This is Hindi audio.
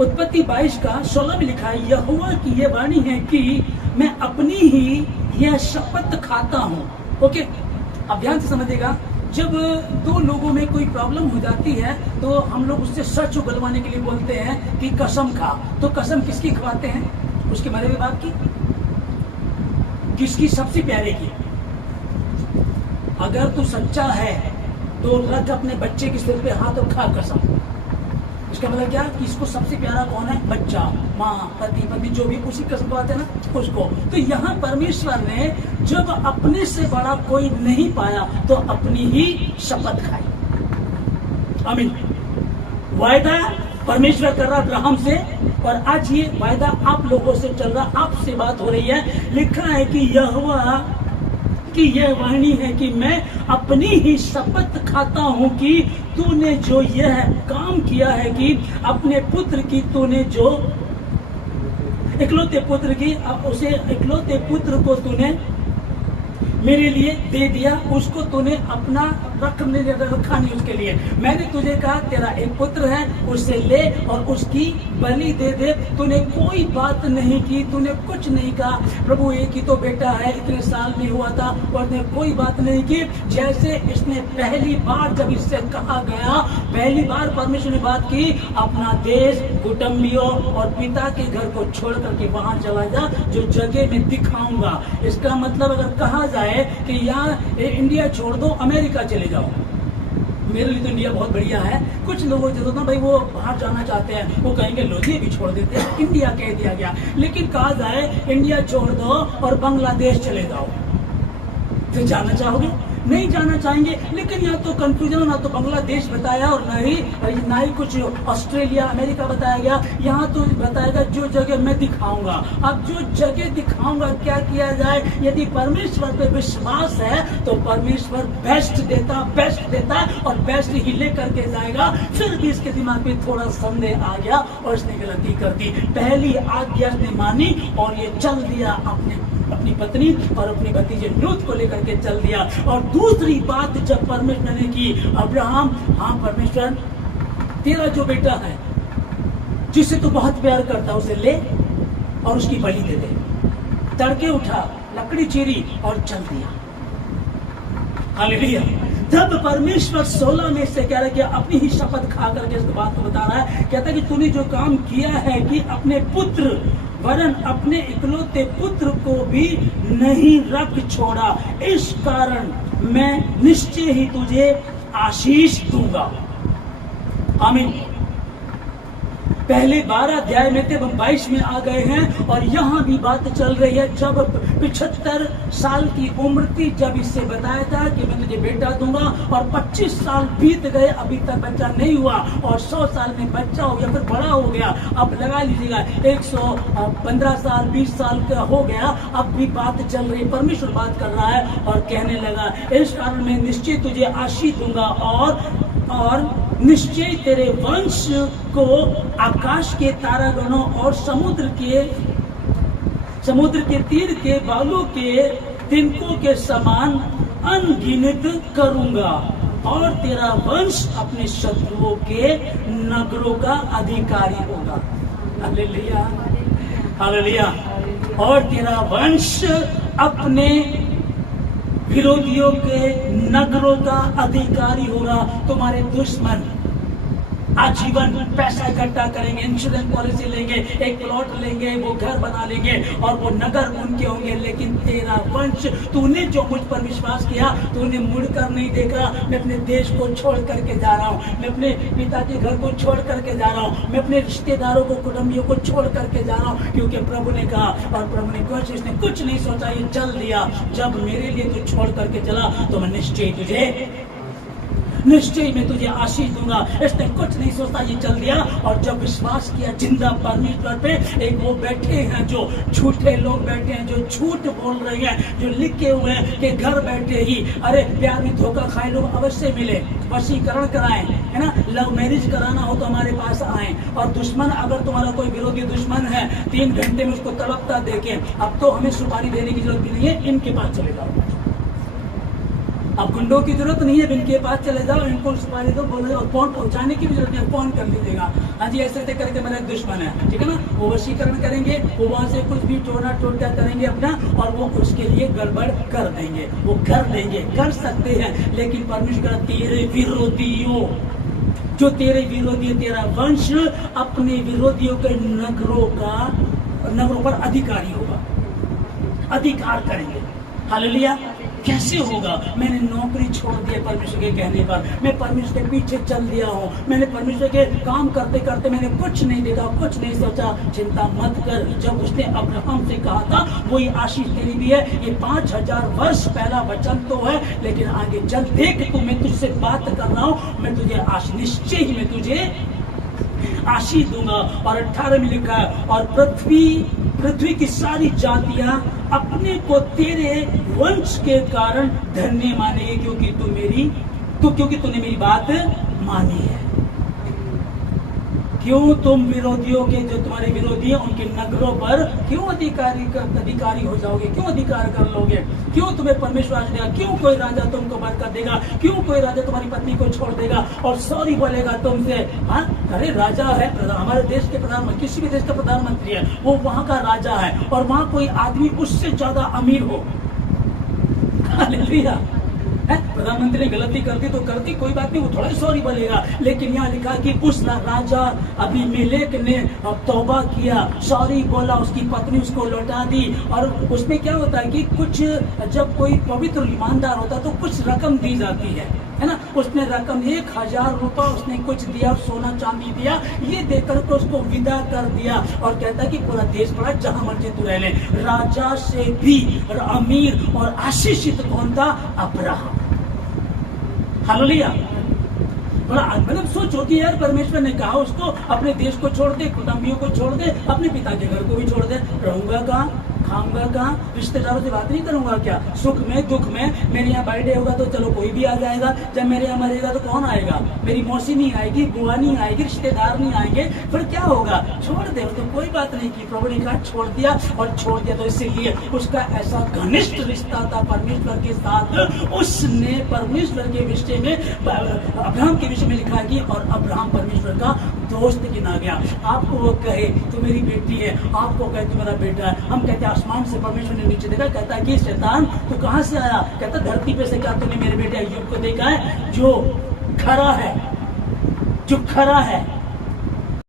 उत्पत्ति 22 का 16 में लिखा है, यहोवा की यह वाणी है कि मैं अपनी ही यह शपथ खाता हूँ। ओके, अब ध्यान से समझिएगा, जब दो लोगों में कोई प्रॉब्लम हो जाती है तो हम लोग उससे सच उगलवाने के लिए बोलते हैं कि कसम खा। तो कसम किसकी खवाते हैं? उसके मरे हुए बाप की? किसकी? सबसे प्यारे की। अगर तू सच्चा है तो रख अपने बच्चे के सिर पे हाथ और खा कसम। इसका मतलब क्या कि इसको सबसे प्यारा कौन है? बच्चा, माँ, पति, पत्नी, जो भी उसी कसम खवाते हैं ना उसको। तो यहाँ परमेश्वर ने जब अपने से बड़ा कोई नहीं पाया तो अपनी ही शपथ खाई। आमीन। वायदा परमेश्वर कर रहा अब्राहम से, और आज ये वायदा आप लोगों से चल रहा, आपसे बात हो रही है। लिखा है कि यहोवा की यह वाणी है कि मैं अपनी ही शपथ खाता हूं कि तूने जो यह काम किया है कि अपने पुत्र की तूने जो इकलौते पुत्र की उसे इकलौते पुत्र को तूने मेरे लिए दे दिया, उसको तूने अपना रखा नहीं उसके लिए। मैंने तुझे कहा तेरा एक पुत्र है, उसे ले और उसकी बलि दे दे। तूने कोई बात नहीं की, तूने कुछ नहीं कहा प्रभु एक ही तो बेटा है, इतने साल में हुआ था, और ने कोई बात नहीं की। जैसे इसने पहली बार जब इससे कहा गया, पहली बार परमेश्वर ने बात की, अपना देश, कुटुंबियों और पिता के घर को छोड़ करके वहां चला जा जो जगह में दिखाऊंगा। इसका मतलब अगर कहा जाए कि यहाँ इंडिया छोड़ दो, अमेरिका चले जाओ, मेरे लिए तो इंडिया बहुत बढ़िया है। कुछ लोगों जो ना भाई वो बाहर जाना चाहते हैं, वो कहेंगे लो ये भी छोड़ देते हैं, इंडिया कह दिया गया। लेकिन कहा जाए इंडिया छोड़ दो और बांग्लादेश चले जाओ, फिर जाना चाहोगे? नहीं जाना चाहेंगे। लेकिन यहाँ तो कंफ्यूजन, ना तो बांग्लादेश बताया और ना ही कुछ ऑस्ट्रेलिया, अमेरिका बताया गया। यहाँ तो बताएगा जो जगह मैं दिखाऊंगा। अब जो जगह दिखाऊंगा क्या किया जाए? यदि परमेश्वर पे विश्वास है तो परमेश्वर बेस्ट देता और बेस्ट ही लेकर के जाएगा। फिर भी इसके दिमाग में थोड़ा संदेह आ गया और इसने गलती कर दी। पहली आज्ञा ने मानी और ये चल दिया, अपनी पत्नी और अपने भतीजे लूत को लेकर के चल दिया। और दूसरी बात जब परमेश्वर ने की, अब्राहम, हाँ परमेश्वर तेरा जो बेटा है जिसे तू बहुत प्यार करता उसे ले और उसकी बलि दे दे। तड़के उठा, लकड़ी चीरी और चल दिया। हालेलुया। जब परमेश्वर 16 में से कह रहा है कि अपनी ही शपथ खा करके इस बात को बता रहा है, कहता है कि तूने जो काम किया है कि अपने पुत्र वरन अपने इकलौते पुत्र को भी नहीं रख छोड़ा, इस कारण मैं निश्चय ही तुझे आशीष दूंगा। आमीन। पहले 12 अध्याय में थे, हम 22 में आ गए हैं और यहाँ भी बात चल रही है। जब 75 साल की उम्र थी, जब इससे बताया था कि मैं तुझे बेटा दूंगा, और 25 साल बीत गए, अभी तक बच्चा नहीं हुआ, और 100 साल में बच्चा हो गया, फिर बड़ा हो गया। अब लगा लीजिएगा 115 साल 20 साल का हो गया, अब भी बात चल रही, परमेश्वर बात कर रहा है और कहने लगा, इस कारण मैं निश्चय तुझे आशीष दूंगा और निश्चय तेरे वंश को आकाश के तारागणों और समुद्र के तीर के बालों के तिनकों के समान अनगिनत करूंगा, और तेरा वंश अपने शत्रुओं के नगरों का अधिकारी होगा। Hallelujah, hallelujah. और तेरा वंश अपने विरोधियों के नगरों का अधिकारी होगा। तुम्हारे दुश्मन आजीवन पैसा इकट्ठा करेंगे, इंश्योरेंस पॉलिसी लेंगे, एक प्लॉट लेंगे, वो घर बना लेंगे और वो नगर उनके होंगे। लेकिन तेरा वंश, तूने जो मुझ पर विश्वास किया, तूने मुड़कर नहीं देखा। मैं अपने देश को छोड़ करके जा रहा हूँ, मैं अपने पिता के घर को छोड़ करके जा रहा हूँ, मैं अपने रिश्तेदारों को, कुटुंबियों को छोड़ करके जा रहा हूँ, क्योंकि प्रभु ने कहा, और प्रभु ने कुछ नहीं सोचा, ये चल दिया। जब मेरे लिए तू छोड़ करके चला तो मैं निश्चय में तुझे आशीष दूंगा। इसने कुछ नहीं सोचा, ये चल दिया। और जब विश्वास किया जिंदा परमेश्वर पे, एक वो बैठे हैं जो झूठे लोग बैठे हैं, जो झूठ बोल रहे हैं, जो लिखे हुए हैं कि घर बैठे ही, अरे प्यार में धोखा खाए लोग अवश्य मिले, वशीकरण कराएं, है ना, लव मैरिज कराना हो तो हमारे पास आए। और दुश्मन, अगर तुम्हारा कोई विरोधी दुश्मन है, 3 घंटे में उसको तड़पता देखें, अब तो हमें सुपारी देने की जरूरत भी नहीं है, इनके पास चले जाओ। अब गुंडों की जरूरत नहीं है, इनके पास चले जाओ, इनको सुपारी दो, बोलो, और फोन पहुंचाने की भी जरूरत नहीं, फोन कर लीजिएगा, हाँ जी ऐसे करके मेरा एक दुश्मन है, ठीक है ना, वो वशीकरण करेंगे, वो वहां से कुछ भी टोना टोटा करेंगे अपना, और वो उसके लिए गड़बड़ कर देंगे, वो कर देंगे, कर सकते हैं, लेकिन परमेश्वर तेरे विरोधियों, जो तेरे विरोधी, तेरा वंश अपने विरोधियों के नगरों पर अधिकारी होगा, अधिकार करेंगे। हालेलुया। कैसे होगा? मैंने नौकरी छोड़ दी परमेश्वर के कहने पर, मैं परमेश्वर के पीछे चल दिया हूँ, मैंने परमेश्वर के काम करते करते मैंने कुछ नहीं देखा, कुछ नहीं सोचा। चिंता मत कर, जब उसने अब्राहम से कहा था वही आशीष तेरी भी है, ये 5000 वर्ष पहला वचन तो है, लेकिन आगे चल देख, तू मैं तुझसे बात कर रहा हूँ, मैं तुझे आशीष, निश्चय ही मैं तुझे आशीष दूंगा। और 18 में लिखा है, और पृथ्वी की सारी जातियां अपने को तेरे वंश के कारण धन्य मानेगी, क्योंकि तूने मेरी बात मानी है। क्यों तुम विरोधियों के, जो तुम्हारे विरोधी हैं, उनके नगरों पर क्यों अधिकारी हो जाओगे? क्यों अधिकार कर लोगे? क्यों तुम्हें परमेश्वर आज देगा? क्यों कोई राजा तुमको बरकत देगा? क्यों कोई राजा तुम्हारी पत्नी को छोड़ देगा और सॉरी बोलेगा तुमसे? हाँ, अरे राजा है, हमारे देश के प्रधानमंत्री, किसी भी देश का प्रधानमंत्री है, वो वहां का राजा है, और वहां कोई आदमी उससे ज्यादा अमीर हो, हालेलुया, प्रधानमंत्री ने गलती कर दी तो कर दी, कोई बात नहीं, वो थोड़ा सॉरी बोलेगा। लेकिन यहाँ लिखा कि उस राजा अबीमेलेक ने तौबा किया, सॉरी बोला, उसकी पत्नी उसको लौटा दी। और उसमें क्या होता है कि कुछ, जब कोई पवित्र ईमानदार होता है तो कुछ रकम दी जाती है ना। उसने रकम 1000 रुपया उसने कुछ दिया, सोना चांदी दिया, ये देकर के उसको विदा कर दिया, और कहता है कि पूरा देश पड़ा, जहां मर्जी तू रह ले। राजा से भी अमीर और आशीषित कौन था? अब्राहम। हालेलुया। मतलब सोचो कि यार परमेश्वर ने कहा उसको अपने देश को छोड़ दे, कुटुंबियों को छोड़ दे, अपने पिता के घर को भी छोड़ दे, रहूंगा कहाँ, खाऊंगा कहाँ, रिश्तेदारों से बात नहीं करूंगा क्या? सुख में दुख में, मेरे यहाँ बर्थडे होगा तो चलो कोई भी आ जाएगा, जब मेरे यहाँ मरेगा तो कौन आएगा? मेरी मौसी नहीं आएगी, बुआ नहीं आएगी, रिश्तेदार नहीं आएंगे, फिर क्या होगा? छोड़ दे, तो कोई बात नहीं की, प्रभु ने कहा छोड़ दिया, और छोड़ दिया तो इसीलिए उसका ऐसा घनिष्ठ रिश्ता था परमेश्वर के साथ, उसने परमेश्वर के विषय में, अब्राहम के विषय में लिखा कि और अब्राहम परमेश्वर का दोस्त गिना गया। आपको वो कहे तो मेरी बेटी है, आपको कहे तो मेरा बेटा है, हम कहते हैं आसमान से परमेश्वर ने नीचे देखा, कहता है कि शैतान तू कहां से आया? कहता धरती पे से, क्या तूने मेरे बेटे अय्यूब को देखा है? जो खरा है,